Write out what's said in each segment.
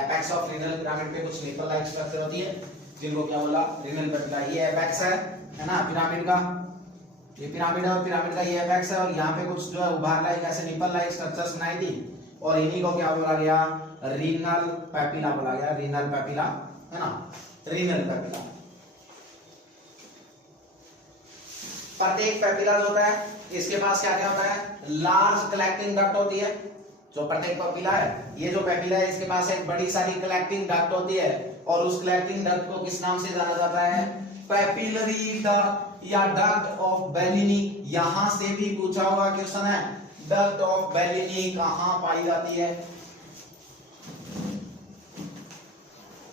Apex of renal pyramid पे कुछ nipple like structure होती है जिनको क्या बोला, रीनल पेपिला। ये एपेक्स है ना पिरामिड का, ये पिरामिड है और पिरामिड का ये एपेक्स है, और यहाँ पे कुछ जो है उभार लाइक ऐसे निपल लाइक स्ट्रक्चर्स बनाई थी, और इन्हीं को क्या बोला गया, रीनल पेपिला बोला गया, रीनल पेपिला है ना, रीनल पेपिला। प्रत्येक पेपिला जो होता है इसके पास क्या क्या होता है, लार्ज कलेक्टिंग डक्ट होती है। जो प्रत्येक पेपिला है, ये जो पेपिला है इसके पास एक बड़ी सारी कलेक्टिंग डक्ट होती है, और उस कलेक्टिंग डक्ट को किस नाम से जाना जाता है, पेपिलरी डक्ट या डक्ट ऑफ बेलिनी। यहां से भी पूछा हुआ क्वेश्चन है, डक्ट ऑफ बेलिनी कहां पाई जाती है,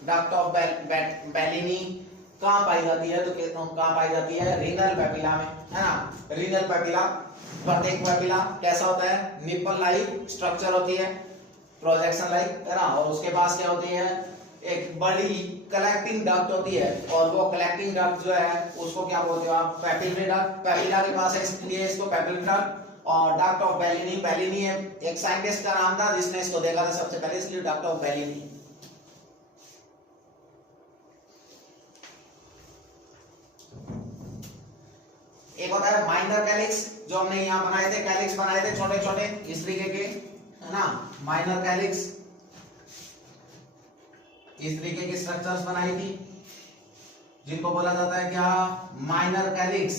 डक्ट ऑफ बेलिनी कहां पाई जाती है, तो कहता हूं कहां पाई जाती है, रीनल पेपिला में, है ना। रीनल पेपिला, प्रत्येक पेपिला कैसा होता है, निपल लाइक स्ट्रक्चर होती है, प्रोजेक्शन लाइक, है ना, और उसके पास क्या होती है, एक बड़ी कलेक्टिंग डक्ट होती है, और वो कलेक्टिंग डक्ट जो है उसको क्या बोलते हो आप, पेपिलरी डक्ट। पेपिला के पास है इसलिए इसको पेपिलरी डक्ट। और डक्ट ऑफ बेलिनी, बेलिनी एक साइंटिस्ट का नाम था जिसने इसको देखा था सबसे पहले, इसलिए डक्ट ऑफ बेलिनी। एक होता है माइनर कैलिक्स, जो हमने यहाँ बनाए थे, कैलिक्स बनाए थे छोटे छोटे इस तरीके के, है ना, माइनर कैलिक्स, इस तरीके की स्ट्रक्चर्स बनाई थी जिनको बोला जाता है क्या, माइनर कैलिक्स।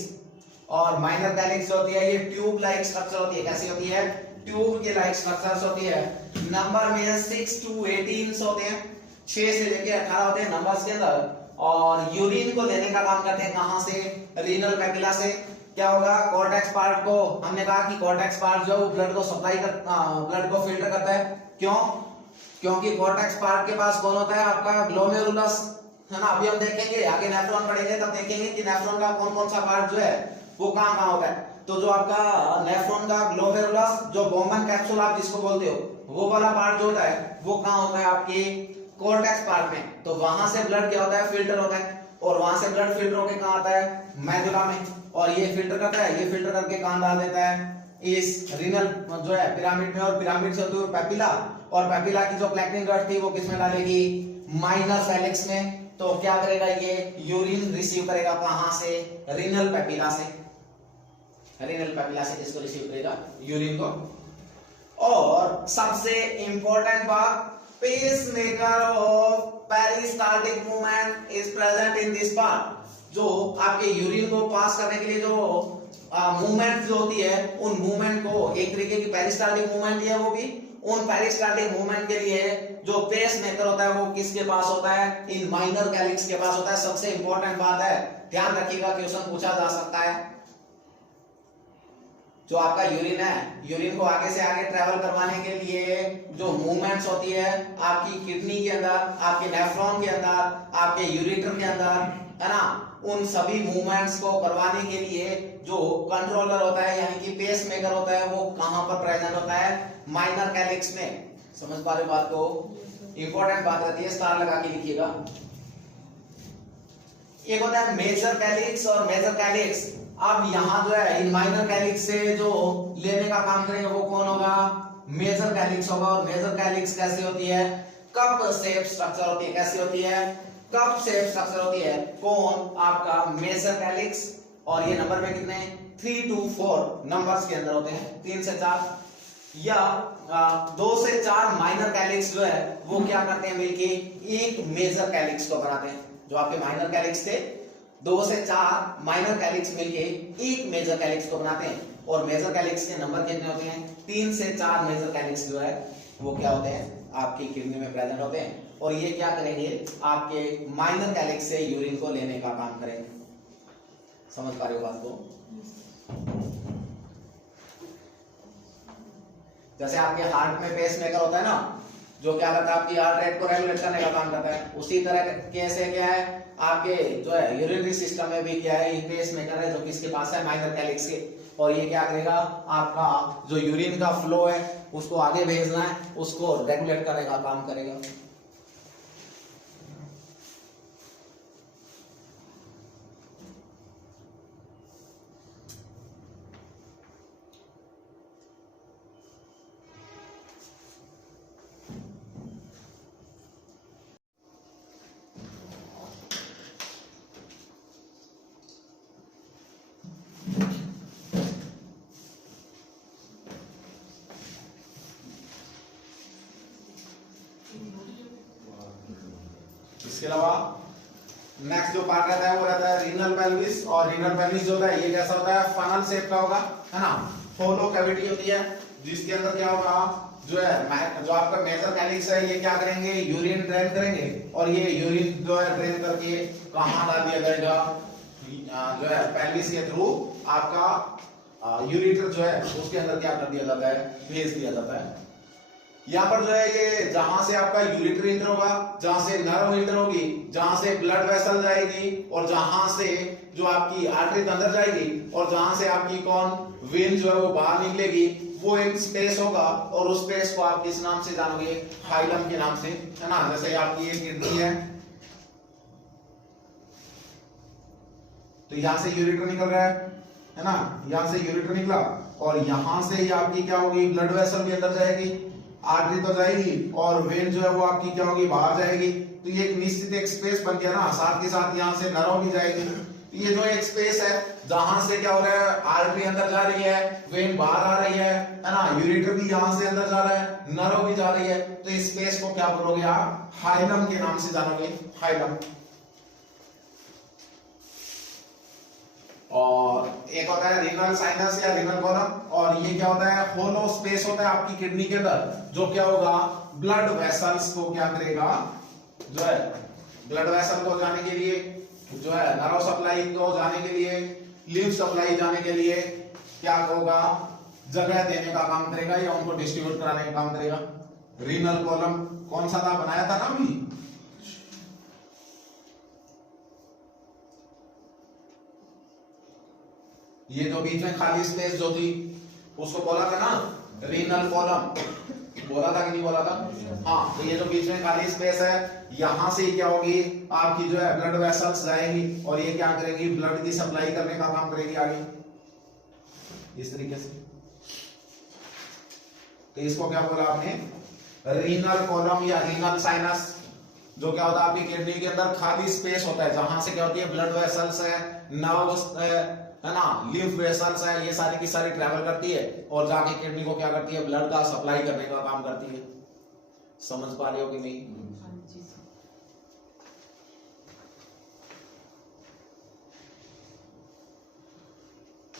और माइनर कैलिक्स होती है ये ट्यूब लाइक स्ट्रक्चर होती है, कैसी होती है, ट्यूब के लाइक स्ट्रक्चर्स होती है। नंबर में 6 to 18 होते हैं, 6 से लेके 18 होते हैं नंबर्स के अंदर, और यूरिन को लेने का काम करते हैं कहां से, रीनल पेपिला से। क्या होगा, कॉर्टेक्स पार्ट को, हमने कहा कि कॉर्टेक्स पार्ट जो ब्लड को सप्लाई कर, ब्लड को फिल्टर करता है, क्यों, क्योंकि कॉर्टेक्स पार्ट के पास कौन होता है आपका, ग्लोमेरुलस, है ना। अभी हम देखेंगे आगे नेफ्रॉन पढ़ेंगे तब देखेंगे कि नेफ्रॉन का कौन कौन सा पार्ट जो है वो कहां कहां होता है। तो जो आपका नेफ्रॉन का ग्लोमेरुलस, जो बोमन कैप्सूल आप जिसको बोलते हो, वो वाला पार्ट जो होता है वो कहां होता है, आपके कॉर्टेक्स पार्ट में। तो वहां से ब्लड क्या होता है, फिल्टर होता है, और वहां से ब्लड फिल्टर होकर कहां आता है, मेडुला में, और ये फिल्टर करता है, ये फिल्टर करके कहां डाल देता है, इस रीनल जो है पिरामिड में, और पिरामिड से होती है पेपिला, और पेपिला की जो कलेक्टिंग डक्ट थी वो किसमें डालेगी, माइनर कैलिक्स में। तो क्या करेगा, ये यूरिन रिसीव करेगा कहां से, रीनल पेपिला से, रीनल पेपिला से इसको रिसीव करेगा यूरिन को। और सबसे इंपॉर्टेंट बात, pacemaker of peristaltic movement is present in this part. जो आपके यूरिन को पास करने के लिए जो मूवमेंट जो होती है, उन मूवमेंट को, एक तरीके की पेरिस्टाल्टिक मूवमेंट है वो भी, उन पेरिस्टाल्टिक मूवमेंट के लिए जो पेस मेकर होता है वो किसके पास होता है, इन माइनर कैलिक्स के पास होता है। सबसे इंपॉर्टेंट बात है, ध्यान रखिएगा, क्वेश्चन पूछा जा सकता है। जो आपका यूरिन है, यूरिन को आगे से आगे ट्रेवल करवाने के लिए जो मूवमेंट्स होती है आपकी किडनी के अंदर, आपके नेफ्रॉन के अंदर, आपके यूरेटर के अंदर, है ना, उन सभी मूवमेंट्स को करवाने के लिए जो कंट्रोलर होता है यानी कि पेस मेकर होता है वो कहां पर प्रेजेंट होता है, माइनर कैलिक्स में। समझ पा रहे हो बात को, इंपॉर्टेंट बात रहती है, स्टार लगा के लिखिएगा। एक होता है मेजर कैलिक्स और मेजर कैलिक्स। अब यहां जो है इन माइनर कैलिक्स से जो लेने का काम करेंगे वो कौन होगा, मेजर कैलिक्स होगा। और मेजर कैलिक्स कैसी होती है, कप शेप स्ट्रक्चर होती है, कैसी होती है, कप शेप स्ट्रक्चर होती है। कौन, आपका मेजर कैलिक्स। और ये नंबर में कितने, 3 to 4 नंबर्स के अंदर होते हैं, 3 से 4 या 2 से 4 माइनर कैलिक्स जो है वो क्या करते हैं, मिलके एक मेजर कैलिक्स को बनाते हैं। जो आपके माइनर कैलिक्स थे, 2 से 4 माइनर कैलिक्स मिलके एक मेजर कैलिक्स को बनाते हैं। और मेजर कैलिक्स के नंबर कितने होते हैं, 3 से 4 मेजर कैलिक्स जो है वो क्या होते हैं, आपकी किडनी में प्रेजेंट होते हैं। और ये क्या करेंगे, आपके माइनर कैलिक्स से यूरिन को लेने का काम करेंगे। समझ पा रहे हो बात को। जैसे आपके हार्ट में पेस मेकर होता है ना, जो क्या करता है, आपकी हार्ट रेट को रेगुलेट करने का काम करता है, उसी तरह कैसे क्या है आपके जो है यूरिनरी सिस्टम में भी क्या है, ये पेस मेकर है जो किसके पास है, माइनर कैलिक्स के। और ये क्या करेगा, आपका जो यूरिन का फ्लो है उसको आगे भेजना है, उसको रेगुलेट करने का काम करेगा। इसके अलावा नेक्स्ट जो पार्ट रहता है वो रहता है रीनल पेल्विस, और रीनल पेल्विस जो होता है ये कैसा होता है, फनल शेप का होगा, है ना, होलो कैविटी होती है, जिसके अंदर क्या होगा, जो है जो आपका मेजर कैलिक्स है ये क्या करेंगे, यूरिन ड्रेन करेंगे, और ये यूरिन जो है ड्रेन करके कहां डाल दिया जाएगा, जो है पेल्विस के थ्रू आपका यूरेटर जो है उसके अंदर क्या कर दिया जाता है, भेज दिया जाता है। यहाँ पर जो है ये जहां से आपका यूरेटर इंटर होगा, जहां से नर्व इंटर होगी, जहां से ब्लड वेसल जाएगी, और जहां से जो आपकी आर्टरी अंदर जाएगी, और जहां से आपकी कौन वेन जो है वो बाहर निकलेगी, वो एक स्पेस होगा, और उस स्पेस को आप किस नाम से जानोगे, हाइलम के नाम से, है ना। जैसे आपकी ये किडनी है तो यहां से यूरेटर निकल रहा है ना, यहां से यूरेटर निकला, और यहां से ही आपकी क्या होगी, ब्लड वेसल भी अंदर जाएगी, आर्टरी तो जाएगी, और वेन जो है वो आपकी क्या होगी, बाहर जाएगी। तो ये एक निश्चित एक स्पेस बन गया ना, साथ के साथ यहाँ से नर्व भी जाएगी। ये जो एक स्पेस है जहां से क्या हो रहा है, आर्टरी अंदर जा रही है, वेन बाहर आ रही है ना, यूरेटर भी यहां से अंदर जा रहा है, नर्व भी जा रही है, तो इस स्पेस को क्या बोलोगे आप, हाइलम के नाम से जानोगे, हाइलम। और एक होता है रीनल साइनस या रीनल कॉलम, और ये क्या होता है, होलो स्पेस होता है आपकी किडनी के अंदर, जो क्या होगा, ब्लड वेसल्स को क्या करेगा, जो है ब्लड वेसल को जाने के लिए, जो है नर्व सप्लाई को जाने के लिए, लिम्फ सप्लाई जाने के लिए क्या होगा, जगह देने का काम करेगा, या उनको डिस्ट्रीब्यूट कराने का काम करेगा। रीनल कॉलम कौन सा था, बनाया था ना अभी, ये जो बीच में खाली स्पेस जो थी उसको बोला था ना रीनल कॉलम, बोला था कि नहीं बोला था, हाँ। तो ये जो बीच में खाली स्पेस है, यहां से क्या होगी, आपकी जो है ब्लड वेसल्स जाएंगी, और ये क्या करेगी, ब्लड की सप्लाई करने का काम करेगी आगे, इस तरीके से। तो इसको क्या बोला आपने, रीनल कॉलम या रीनल साइनस, जो क्या होता है आपकी किडनी के अंदर खाली स्पेस होता है, जहां से क्या होती है, ब्लड वेसल्स है, नर्व्स है ना, लिम्फ वेसल्स है, ये सारी की सारी ट्रैवल करती है, और जाके किडनी को क्या करती है, ब्लड का सप्लाई करने का काम करती है। समझ पा रहे हो कि नहीं?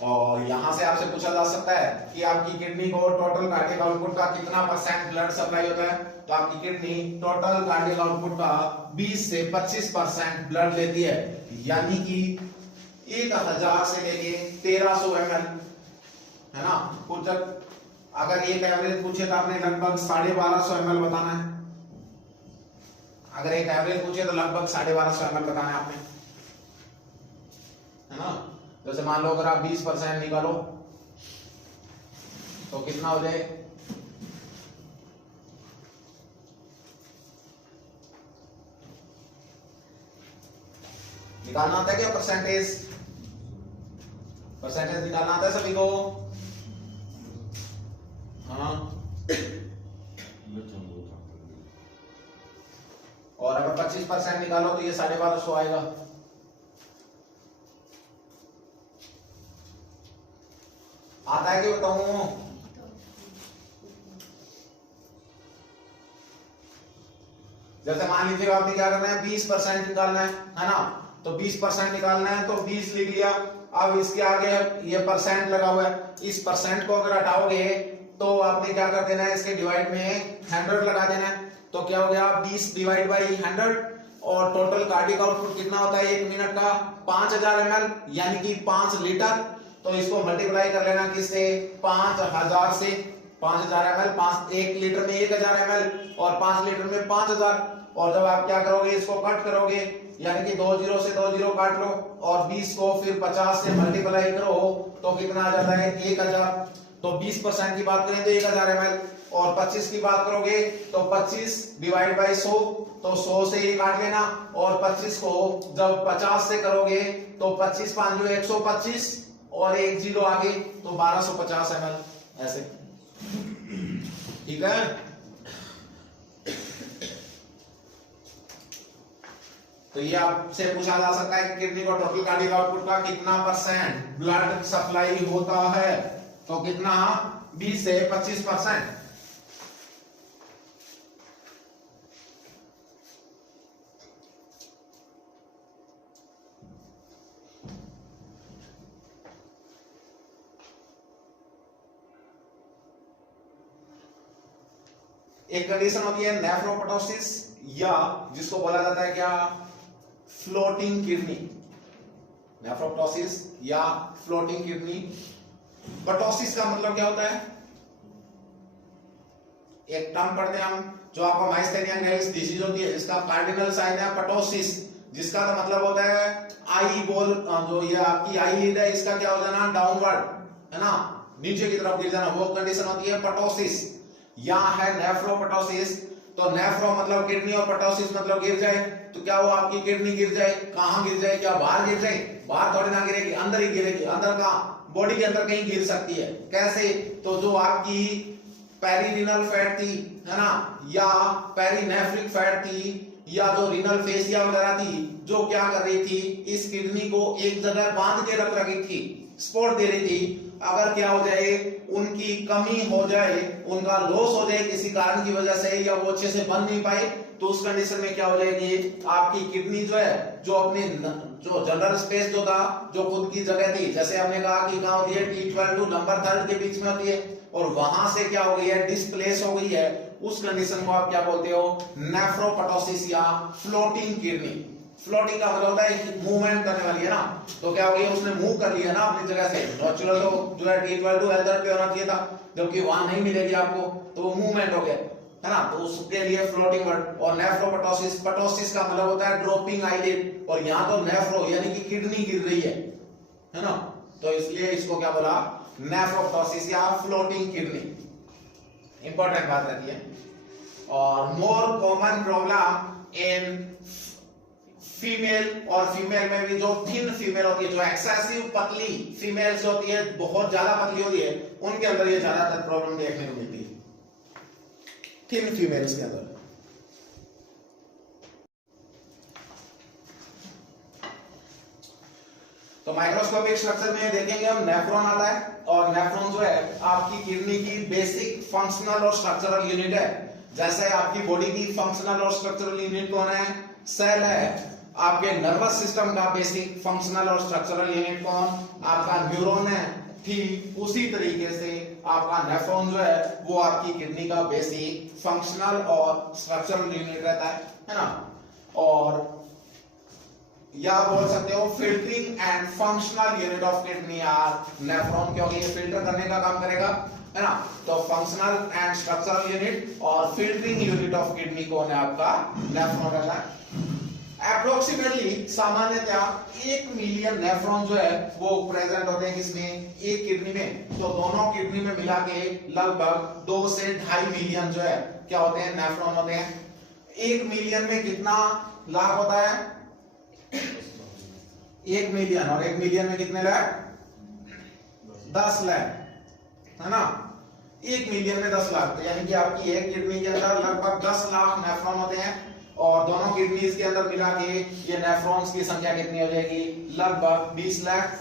और यहां से आपसे पूछा जा सकता है कि आपकी किडनी को टोटल कार्डियक आउटपुट का कितना % ब्लड सप्लाई होता है, तो आपकी किडनी टोटल कार्डियक आउटपुट का 20 से 25% ब्लड लेती है, यानी कि 1000 से लेके 1300 ml, है ना। कुछ जब अगर एक एवरेज पूछे तो आपने लगभग 1250 ml बताना है, अगर एक एवरेज पूछे तो लगभग 1250 ml बताना है आपने, है ना। जैसे मान लो अगर आप 20% निकालो तो कितना हो जाए, निकालना आता है क्या, परसेंटेज निकालना आता है सभी को, हाँ। और अगर 25% निकालो तो ये 1250 आएगा। आता है कि बताऊं, जैसे मान लीजिए आपने क्या करना है, 20% निकालना है ना, तो 20% निकालना है तो 20 लिख लिया। अब इसके आगे ये परसेंट लगा हुआ है, इस परसेंट को अगर हटाओगे तो आपने क्या कर देना है, इसके डिवाइड में 100 लगा देना है, तो क्या हो गया 20 डिवाइड बाई 100, और टोटल कार्डियक आउटपुट कितना होता है 1 मिनट का, 5000 ml, यानी कि 5 लीटर। तो इसको मल्टीप्लाई कर लेना किससे, 5000 से, 5000 ml, 1 लीटर में 1000 ml, और 5 लीटर में 5000। और जब आप क्या करोगे, इसको कट करोगे, यानी कि 2 0 से 2 0 काट लो, और 20 को फिर 50 से मल्टीप्लाई करो तो कितना आ जाता है 1000। तो 20% की बात करें तो 1000 ml, और 25 की बात करोगे तो 25 डिवाइड बाई 100, तो 100 से ये काट लेना, और 25 को जब 50 से करोगे तो 25 5 125, और 1 0 आगे तो 1250 ml, ऐसे, ठीक है। तो ये आपसे पूछा जा सकता है कि किडनी को टोटल कार्डियक आउटपुट का कितना % ब्लड सप्लाई होता है, तो कितना, 20 से 25%। एक कंडीशन होती है नेफ्रोपोटोसिस, या जिसको बोला जाता है क्या, फ्लोटिंग किडनी। नेफ्रोपोटोसिस या फ्लोटिंग किडनी। पोटोसिस का मतलब क्या होता है, एक टर्म पढ़ते हैं हम, जो आपको माइस्थेनिया ग्रेविस डिजीज होती है, जिसका कार्डिनल साइन है पोटोसिस, जिसका तो मतलब होता है आई बॉल, जो ये आपकी आई लीड है, इसका क्या हो जाना, डाउनवर्ड, है ना, नीचे की तरफ गिर जाना, वो कंडीशन होती है पोटोसिस। यहाँ है नेफ्रोपोटोसिस, तो नेफ्रो मतलब किडनी और पोटोसिस मतलब गिर जाए, तो क्या हुआ, आपकी किडनी गिर जाए, कहां गिर जाए, क्या बाहर गिर जाए, बाहर थोड़ी ना गिरेगी, अंदर ही गिरेगी, अंदर कहां, बॉडी के अंदर कहीं गिर सकती है, कैसे, तो जो आपकी पेरिनिनल फैट थी, है ना, या पेरिनेफ्रिक फैट थी, या जो रीनल फेसिया वगैरह थी, जो क्या कर रही थी, इस किडनी को एक जगह बांध के रख रही थी, सपोर्ट दे रही थी। अगर क्या हो जाए, उनकी कमी हो जाए, उनका लॉस हो जाए किसी कारण की वजह से, या वो अच्छे से बन नहीं पाए, तो उस कंडीशन में क्या हो जाएगी, आपकी किडनी जो है, जो अपने जो जनरल स्पेस जो था, जो खुद की जगह थी, जैसे हमने कहा कि कहां होती है, T12 टू नंबर 3 के बीच में होती है, और वहां से क्या हो गई है, डिस्प्लेस हो गई है, उस कंडीशन को आप क्या बोलते हो, नेफ्रोपोटोसिस या फ्लोटिंग किडनी। फ्लोटिंग का मतलब होता है मूवमेंट करने वाली, है ना, तो क्या हो गया, उसने मूव कर लिया ना अपनी जगह से, नेचुरल तो जो है T12 टू L3 पे होना चाहिए था, जबकि वहां नहीं मिलेगी आपको, तो वो मूवमेंट हो गया, है ना, तो उसके लिए फ्लोटिंग वर्ड। और नेफ्रोपोटोसिस, पोटोसिस का मतलब होता है ड्रॉपिंग आईलिड, और यहाँ तो नेफ्रो यानी कि किडनी गिर रही है ना, तो इसलिए इसको क्या बोला, नेफ्रोपोटोसिस या फ्लोटिंग किडनी। इंपॉर्टेंट बात रहती है। और more common problem in female, और फीमेल में भी जो थिन फीमेल होती है, जो एक्सेसिव पतली फीमेल्स होती है, बहुत ज्यादा पतली होती है, उनके अंदर ये ज्यादातर प्रॉब्लम देखने को मिलती है, थिन फीमेल्स के अंदर। तो माइक्रोस्कोपिक स्ट्रक्चर में देखेंगे हम, नेफ्रॉन आता है, और नेफ्रॉन जो है आपकी किडनी की बेसिक फंक्शनल और स्ट्रक्चरल यूनिट है। जैसे आपकी बॉडी की फंक्शनल और स्ट्रक्चरल यूनिट कौन है, सेल है। आपके नर्वस सिस्टम का बेसिक फंक्शनल और स्ट्रक्चरल यूनिट कौन, आपका न्यूरॉन है। ठीक उसी तरीके से आपका नेफ्रॉन जो है वो आपकी किडनी का बेसिक फंक्शनल और स्ट्रक्चरल यूनिट रहता है ना। और या बोल सकते हो filtering and functional unit of kidney are nephron, क्योंकि ये फिल्टर करने का काम करेगा, है ना। तो फंक्शनल एंड स्ट्रक्चरल यूनिट और फिल्टरिंग यूनिट ऑफ किडनी कौन है, आपका नेफ्रॉन रहता है। अप्रोक्सीमेटली सामान्यतया 1 मिलियन नेफ्रॉन जो है वो प्रेजेंट होते हैं किसमें, एक किडनी में। तो दोनों किडनी में मिला के लगभग 2 से 2.5 मिलियन जो है क्या होते हैं, नेफ्रॉन होते हैं। 1 मिलियन में कितना लाख होता है, 1 मिलियन, और 1 मिलियन में कितने लाख, 10 लाख, है ना। 1 मिलियन में 10 लाख, तो यानी कि आपकी एक किडनी के अंदर लगभग 10 लाख नेफ्रॉन होते हैं, और दोनों किडनीज के अंदर मिला के ये नेफ्रॉन्स की संख्या कितनी हो जाएगी, लगभग 20 लाख।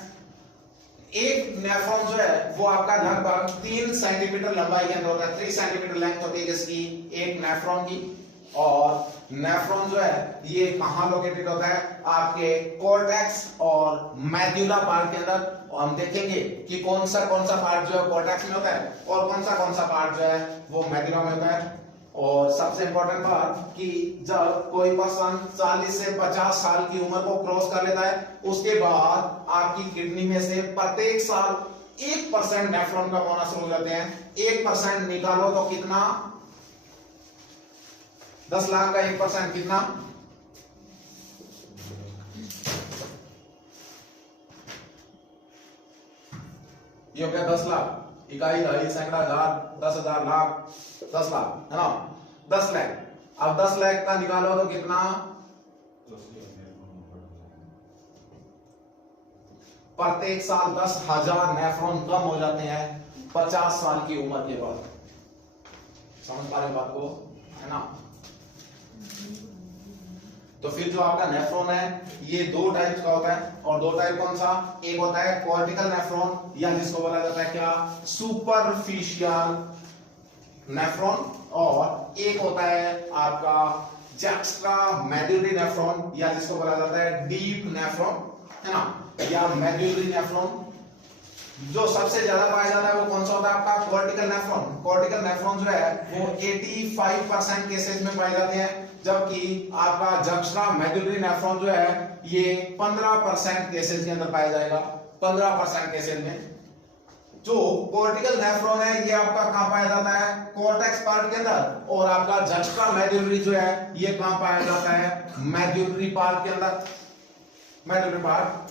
एक नेफ्रॉन जो है वो आपका लगभग 3 सेंटीमीटर लंबाई के अंदर होता है, 3 सेंटीमीटर लेंथ होती है किसकी, एक नेफ्रॉन की। और नेफ्रॉन जो है ये कहां लोकेटेड होता है, आपके कॉर्टेक्स और मेडुला पार्ट के अंदर। हम देखेंगे कि कौन सा पार्ट जो है कॉर्टेक्स में होता है, और कौन सा पार्ट जो है वो मेडुला में होता है। और सबसे इंपॉर्टेंट बात कि जब कोई पर्सन 40 से 50 साल की उम्र को क्रॉस कर लेता है, उसके बाद आपकी किडनी में से प्रत्येक साल 1% नेफ्रॉन कम होना शुरू हो जाते हैं। 1% निकालो तो कितना, 10 लाख का 1% कितना, ये हो गया 10 लाख। इकाई, दहाई, सैकड़ा, हजार, 10,000, लाख, 10 लाख, है ना, 10 लाख। अब 10 लाख का निकालो तो कितना, प्रत्येक साल 10,000 नेफ्रॉन कम हो जाते हैं 50 साल की उम्र के बाद। समझ पा रहे बात को, है ना। तो फिर जो आपका नेफ्रॉन है ये 2 टाइप्स का होता है, और 2 टाइप कौन सा, एक होता है कॉर्टिकल नेफ्रॉन, या जिसको बोला जाता है क्या, सुपरफिशियल नेफ्रॉन, और एक होता है आपका जैक्स्ट्रा मेडुलरी नेफ्रॉन, या जिसको बोला जाता है डीप नेफ्रॉन, है ना, या मेडुलरी नेफ्रॉन। जो सबसे ज्यादा पाया जाता है वो कौन सा होता है आपका कॉर्टिकल नेफ्रॉन। कॉर्टिकल नेफ्रॉन जो है वो 85% केसेस में पाए जाते हैं, जबकि आपका जक्स्ट्रा मेडुलरी नेफ्रॉन जो है ये 15% केसेस के अंदर पाया जाएगा। 15% केसेस में जो कॉर्टिकल नेफ्रॉन है ये आपका कहां पाया जाता है, कॉर्टेक्स पार्ट के अंदर, और आपका जक्स्ट्रा मेडुलरी जो है ये कहां पाया जाता है, मेडुलरी पार्ट के अंदर। मेडुलरी पार्ट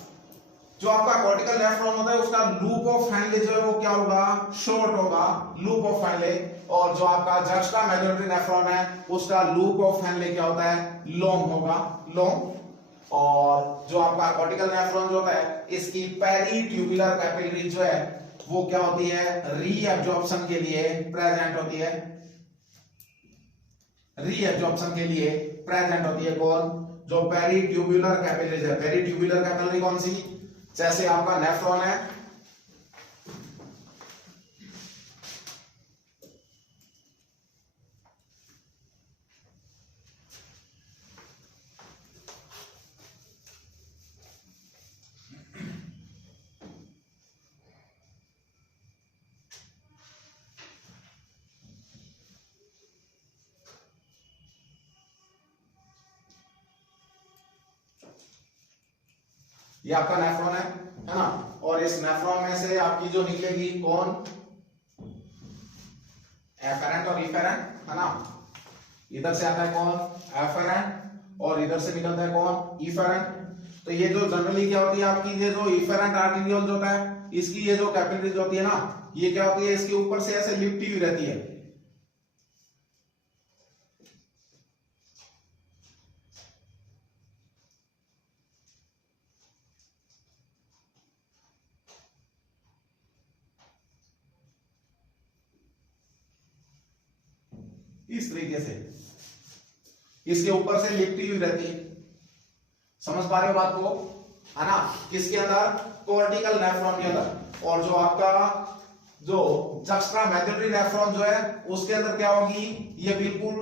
जो आपका कॉर्टिकल नेफ्रॉन होता है उसका लूप ऑफ फैनले जो है वो क्या होगा, शॉर्ट होगा, लूप ऑफ फैनले। और जो आपका जक्स्ट्रा मेडुलरी नेफ्रॉन है उसका लूप ऑफ फैनले क्या होता है, लॉन्ग होगा, लॉन्ग। और जो आपका कॉर्टिकल नेफ्रॉन जो होता है इसकी पेरीट्यूबुलर कैपिलरी जो है वो क्या होती है, रीअब्जॉर्प्शन के लिए प्रेजेंट होती है, रीअब्जॉर्प्शन के लिए प्रेजेंट होती है। कौन, जो पेरीट्यूबुलर कैपिलरी है। पेरीट्यूबुलर कैपिलरी कौन सी, जैसे आपका नेफ्रॉन है, ये आपका नेफ्रॉन है ना। और इस नेफ्रॉन में से आपकी जो निकलेगी कौन, एफेरेंट और इफेरेंट, है ना। इधर से आता है कौन, एफेरेंट, और इधर से निकलता है कौन, इफेरेंट। तो ये जो जनरली क्या होती है आपकी, ये जो इफेरेंट आर्टेरियोल जो होता है इसकी ये जो कैपिलरी जो होती है ना, ये क्या होती है, इसके ऊपर से ऐसे लिपटी हुई रहती है। इस तरीके से इसके ऊपर से लिपटी हुई रहती है। समझ पा रहे हो बात को, है ना। किसके अंदर, कॉर्टिकल नेफ्रॉन के अंदर। और जो आपका जो जक्स्ट्रा मेडुलरी नेफ्रॉन जो है उसके अंदर क्या होगी, ये बिल्कुल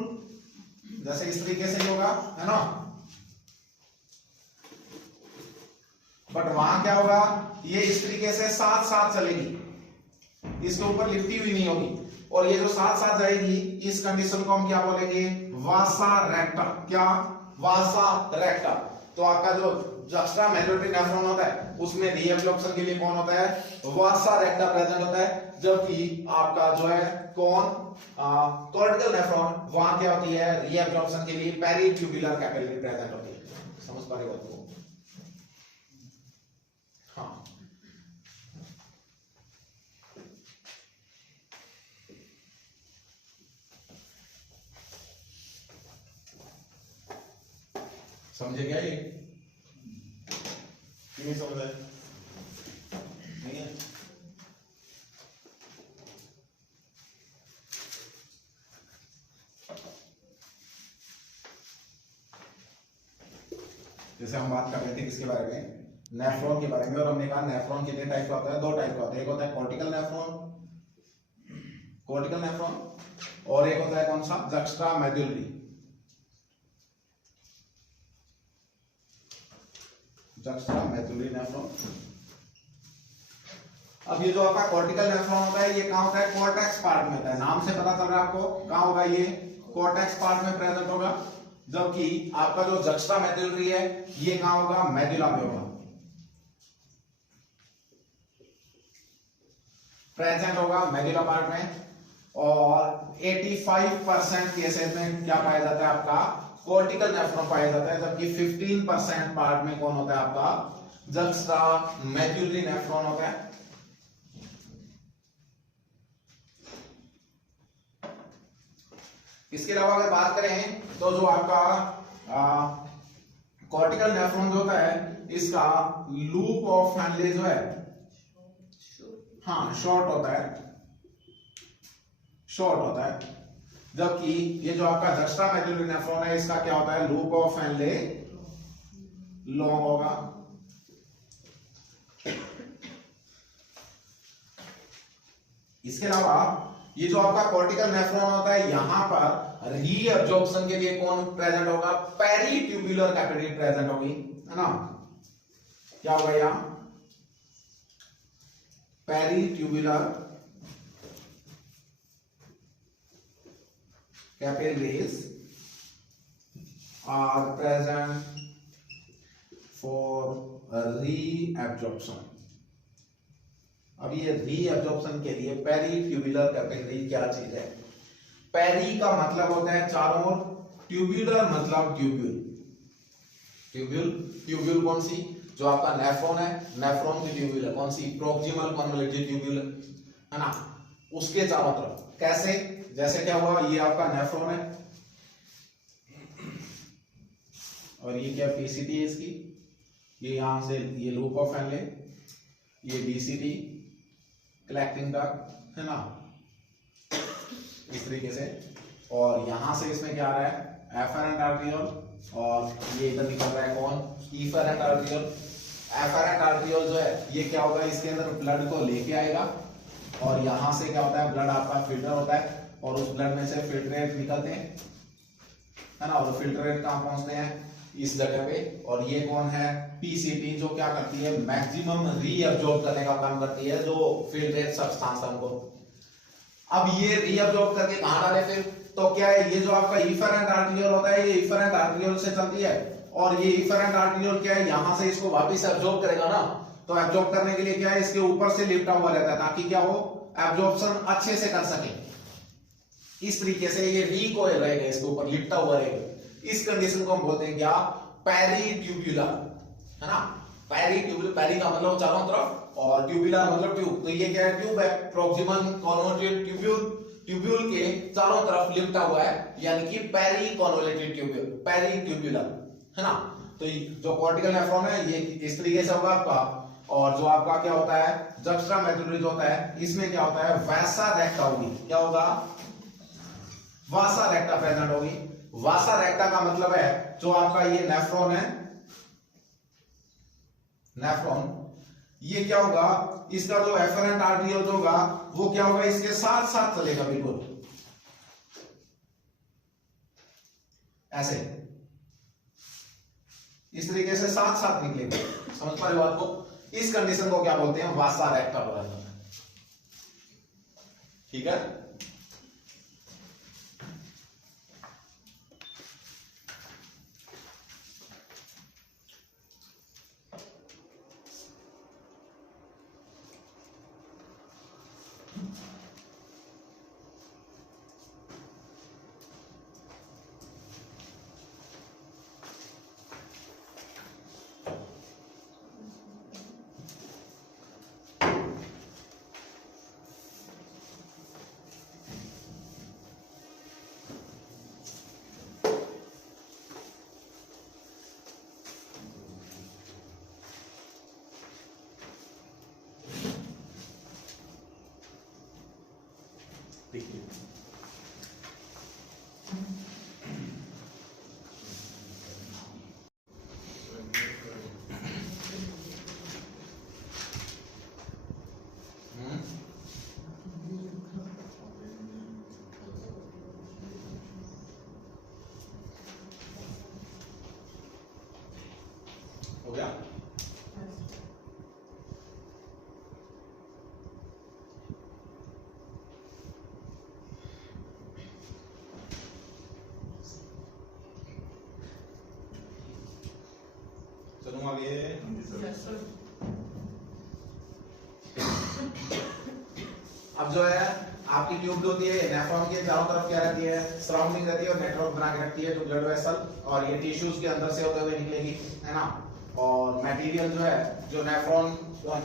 जैसे इस तरीके से ही होगा, है ना। बट वहां क्या होगा, ये इस तरीके से साथ साथ चलेगी, इसके ऊपर लिपटी हुई नहीं होगी। और ये जो साथ साथ जाएगी इस कंडीशन को हम क्या बोलेंगे, वासा रेक्टा। क्या, वासा रेक्टा। तो आपका जो जक्स्ट्रा मेडुलरी नेफ्रॉन होता है उसमें रीअब्जॉर्प्शन के लिए कौन होता है, वासा रेक्टा प्रेजेंट होता है। जबकि आपका जो है कौन, कॉर्टिकल नेफ्रॉन, वहां क्या होती है, रीअब्जॉर्प्शन के लिए पेरीट्यूबुलर कैपिलरी प्रेजेंट होती है। समझ पा रहे हो? हाँ, समझे क्या ये, नहीं समझ आए, नहीं है। जैसे हम बात कर रहे थे किसके बारे में, नेफ्रॉन के बारे में। और हमने कहा नेफ्रॉन कितने टाइप का होता है, दो टाइप का होता है। एक होता है कॉर्टिकल नेफ्रॉन, कॉर्टिकल नेफ्रॉन, और एक होता है कौन सा, juxta medullary, juxta medullary nephron. अब ये जो आपका कॉर्टिकल नेफ्रॉन होता है ये कहां होता है, कॉर्टेक्स पार्ट में होता है। नाम से पता चल रहा है आपको, कहां होगा, ये कॉर्टेक्स पार्ट में प्रेजेंट होगा। जबकि आपका जो जक्स्ट्रा मेडुलरी है ये कहां होगा, मेडुला में होगा, प्रेजेंट होगा मेडुला पार्ट में। और 85% केसेस में क्या पाया जाता है, आपका कॉर्टिकल नेफ्रॉन पाया जाता है। जबकि 15% पार्ट में कौन होता है, आपका जक्स्ट्रा मेडुलरी नेफ्रॉन होता है। इसके अलावा अगर बात करें तो जो आपका कॉर्टिकल नेफ्रॉन जो होता है इसका लूप ऑफ फैनले जो है, हाँ, शॉर्ट होता है, शॉर्ट होता है। जबकि ये जो आपका जक्स्ट्रा मेडुलरी नेफ्रॉन है इसका क्या होता है, लूप ऑफ फैनले लॉन्ग होगा। इसके अलावा ये जो आपका कॉर्टिकल नेफ्रॉन होता है यहां पर रीअब्जॉर्प्शन के लिए कौन प्रेजेंट होगा, पेरीट्यूबुलर कैपिलरी प्रेजेंट होगी, है ना। क्या होगा यहां, peritubular capillaries are present for reabsorption। अब ये रीअब्जॉर्प्शन के लिए पेरिट्यूबुलर कैपिलरी क्या चीज है? पेरी का मतलब होता है चारों ओर, ट्यूबुलर मतलब ट्यूब्यूल। ट्यूब्यूल कौन सी? जो आपका नेफ्रॉन है, नेफ्रॉन की ट्यूब्यूल है कौन सी? प्रॉक्सिमल कॉन्वोल्यूटेड ट्यूब्यूल है ना, उसके चारों तरफ। कैसे? जैसे क्या हुआ, ये आपका नेफ्रॉन है और ये क्या पीसीटी है इसकी, ये यहां से ये लूप ऑफ फैनले, ये डीसीटी कलेक्टिंग डक्ट है ना, इस तरीके से। और यहां से इसमें क्या आ रहा है? एफरेंट आर्टरियोल, और ये इधर निकल रहा है कौन? इफरेंट आर्टरियोल। एफरेंट आर्टरियोल जो है ये क्या होगा, इसके अंदर ब्लड को लेके आएगा और यहां से क्या होता है, ब्लड आपका फिल्टर होता है और उस ब्लड में से फिल्ट्रेट निकलते हैं है ना, और फिल्ट्रेट कहां पहुंचते हैं? इस जगह पे। और ये कौन है? पीसीटी, जो क्या करती है? मैक्सिमम रीअब्जॉर्ब करने का काम करती है, जो फिल्ट्रेट सब्सटेंस को। अब ये रीअब्जॉर्ब करके कहां डाले फिर? तो क्या है, ये जो आपका इफरेंट आर्टरियोल होता है, ये इफरेंट आर्टरियोल से चलती है और ये इफरेंट आर्टरियोल क्या है, यहां से इसको वापस एब्जॉर्ब करेगा ना। तो एब्जॉर्ब करने के लिए क्या है, इसके ऊपर से लिफ्ट हुआ रहता है ताकि क्या हो, एब्जॉर्प्शन अच्छे से कर सके। इस तरीके से ये रिकॉइल रहेगा, इसके ऊपर लिपटा हुआ रहेगा। इस कंडीशन को हम बोलते हैं क्या? पेरिट्यूबुलर है ना। पेरिट्यूबुलर, पेरी का मतलब चारों तरफ और ट्यूबुलर मतलब ट्यूब। तो ये क्या है? ट्यूब है, प्रॉक्सिमल कॉन्वोल्यूटेड ट्यूब्यूल, ट्यूब्यूल के चारों तरफ लिपटा हुआ है, यानी कि पेरी कॉन्वोल्यूटेड ट्यूब्यूल, पेरिट्यूबुलर है ना। तो जो कॉर्टिकल नेफ्रॉन है ये इस तरीके से होगा आपका, और जो आपका क्या होता है, जक्स्ट्रा मेडुलरी जो होता है, इसमें क्या होता है, वासा रेक्टा होगी। क्या होगा? वासा रेक्टा प्रेजेंट होगी। वासा रेक्टा का मतलब है जो आपका ये नेफ्रॉन है, नेफ्रॉन, ये क्या होगा, इसका जो एफरेंट आर्टरियोल होगा वो क्या होगा, इसके साथ साथ चलेगा, बिल्कुल ऐसे, इस तरीके से साथ साथ निकलेगा। समझ पा रहे हो बात को? इस कंडीशन को क्या बोलते हैं? वासा रेक्टा बोला जाता है। ठीक है। हो गया? चलूंगा आगे। अब जो है आपकी ट्यूब होती है, नेफ्रॉन के चारों तरफ क्या रहती है, सराउंडिंग रहती है और नेटवर्क बना के रखती है, जो ब्लड वेसल, और ये टिश्यूज के अंदर से होते हुए निकलेगी, है ना। और मटेरियल जो है, जो नेफ्रॉन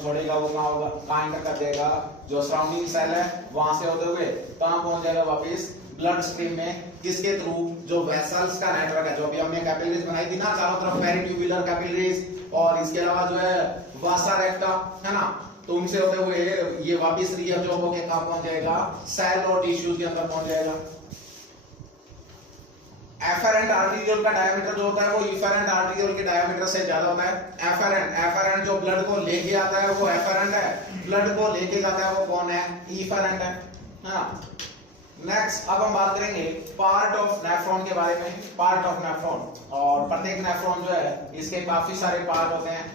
छोड़ेगा वो कहाँ होगा, कहाँ एंटर कर देगा, जो सराउंडिंग सेल है वहां से होते हुए कहाँ पहुंच जाएगा, वापस ब्लड स्ट्रीम में। किसके थ्रू? जो वेसल्स का नेटवर्क है, जो अभी हमने कैपिलरीज बनाई थी ना चारों तरफ, पेरिट्यूबुलर कैपिलरीज, और इसके अलावा जो है वासा रेक्टा, है ना। तो उनसे होते हुए ये वापस रीअब्जॉर्ब होकर कहां पहुंच जाएगा, सेल और टिश्यूज के अंदर पहुंच जाएगा। एफरेंट आर्टरियोल का डायमीटर जो होता है वो इफरेंट आर्टरियोल के डायमीटर से ज्यादा होता है। एफरेंट जो ब्लड को लेके आता है वो एफरेंट है, ब्लड को लेके जाता है वो कौन है, इफरेंट है। हाँ, नेक्स्ट अब हम बात करेंगे पार्ट ऑफ नेफ्रॉन के बारे में। पार्ट ऑफ नेफ्रॉन, और प्रत्येक नेफ्रॉन जो है इसके काफी सारे पार्ट होते हैं,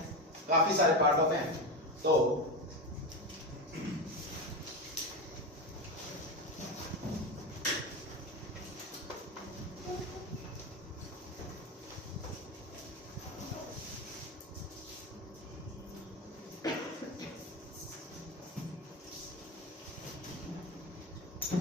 काफी सारे पार्ट होते हैं। तो ये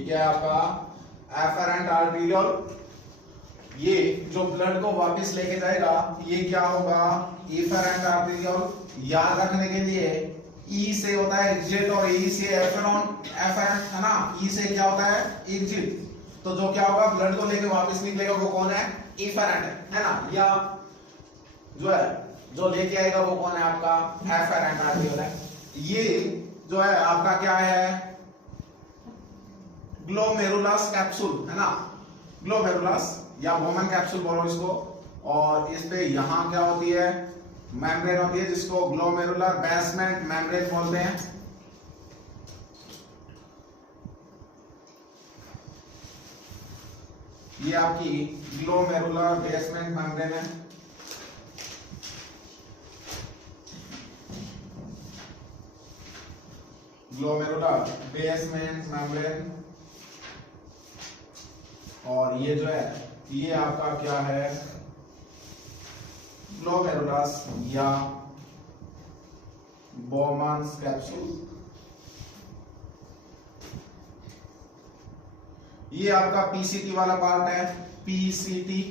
क्या है आपका एफरेंट आर्टेरियोल। ये जो ब्लड को वापस लेके जाएगा ये क्या होगा एफरेंट आर्टेरियोल। याद रखने के लिए ई से होता है एग्जिट और ई से एफरेंट है ना। ई से क्या होता है एग्जिट। तो जो क्या होगा ब्लड को लेके वापस निकलेगा वो कौन है एफरेंट है ना। या जो है जो लेके आएगा वो कौन है आपका एफरेंट आर्टेरियोल है। ये जो है आपका क्या है ग्लोमेरुलस कैप्सूल है ना। ग्लोमेरुलस या बोमन कैप्सूल बोलो इसको। और इस पे यहां क्या होती है मेम्ब्रेन होती है जिसको ग्लोमेरुलर बेसमेंट मेम्ब्रेन बोलते हैं। ये आपकी ग्लोमेरुलर बेसमेंट मेम्ब्रेन है। Glomerular basement membrane. और ये जो है ये आपका क्या है ग्लोमेरुलस या बोमन्स कैप्सूल। ये आपका पीसीटी वाला पार्ट है। पीसीटी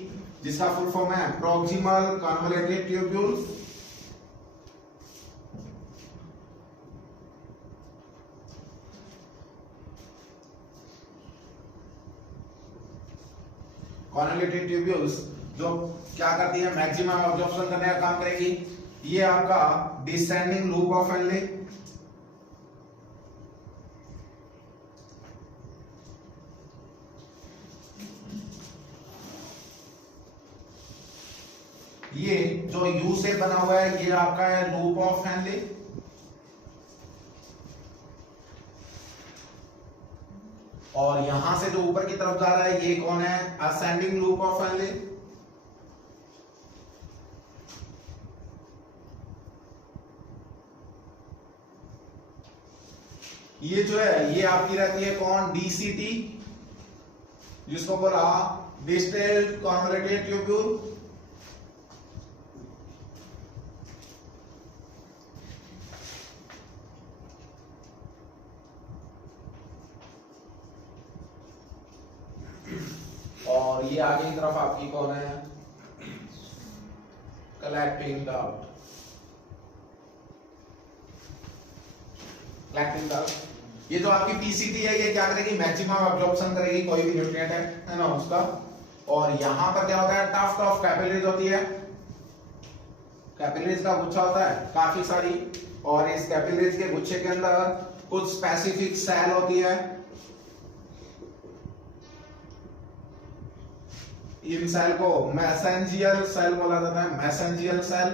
जिसका फुल फॉर्म है proximal convoluted tubule. Convoluted tubules जो क्या करती है मैक्सिमम अब्जॉर्प्शन करने का काम करेगी। ये आपका डिसेंडिंग लूप ऑफ हेनले। ये जो यू से बना हुआ है ये आपका है लूप ऑफ हेनले। और यहां से जो ऊपर की तरफ जा रहा है ये कौन है असेंडिंग लूप ऑफ हेनले। ये जो है ये आपकी रहती है कौन डीसीटी जिसको बोला डिस्टल कन्वोल्यूटेड ट्यूब्यूल। और ये आगे की तरफ आपकी कौन है कलेक्टिंग डक्ट। कलेक्टिंग डक्ट ये जो आपकी पीसीटी है ये क्या करेगी मैक्सिमम अब्जॉर्प्शन करेगी कोई भी न्यूट्रिएंट है ना उसका। और यहां पर क्या होता है टफ्ट ऑफ कैपिलरीज होती है। कैपिलरीज का गुच्छा होता है काफी सारी। और इस कैपिलरीज के गुच्छे के अंदर कुछ स्पेसिफिक सेल होती है। इन सेल को मैसेंजियल सेल बोला जाता है। Mesangial cell